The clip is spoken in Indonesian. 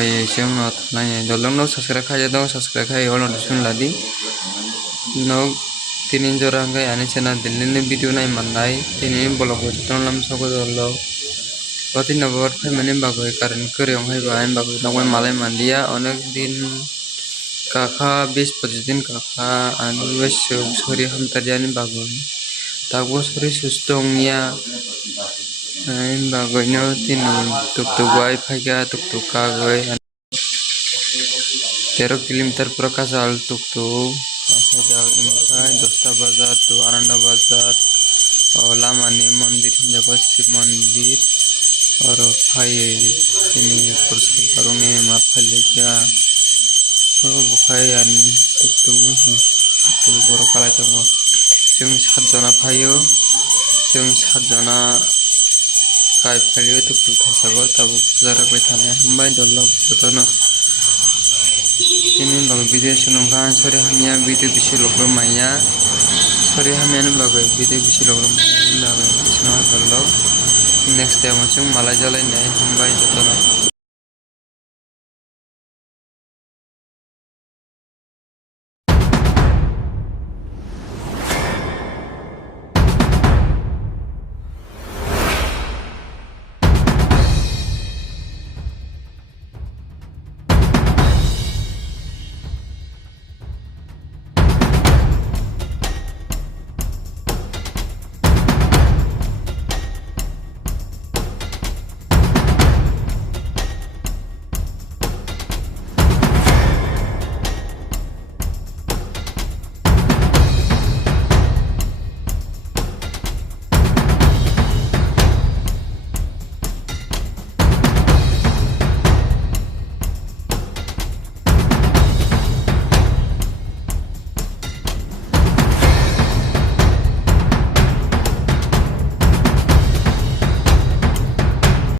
khai chung not nai dolong no subscribe khai dong subscribe khai all notification ladi no tinin jora khai ani channel dilini video nai mannai tinin blog ton lam sogo dollo Roti nabor family bagoi karan keryong hai ba en bagoi nangoi malai mandia onek din kakha 20-25 din kakha anu wes sori hamtar jani bagoi tago sori sustong nia en bagoi no tini tuk bai phaiga tuk kagoi 13 kilometer prakasal tuk phaiga emkai 10 bazar to Ananda bazar lamani mandir jago Shiv मंदिर और भाई ini persat barungnya mafalega bukai an tuk boro kalai tongo जों 7 jona phayo जों 7 jona kai phayo tuk thasago tabu jara bai thane hambai dolok jotono ini bagai video sunungkan sore hamya video bisi lokro maya sore hamya nu bagai video bisi lokro maya bagai sunungan dolok next time macam malah jalan nih hambai jotono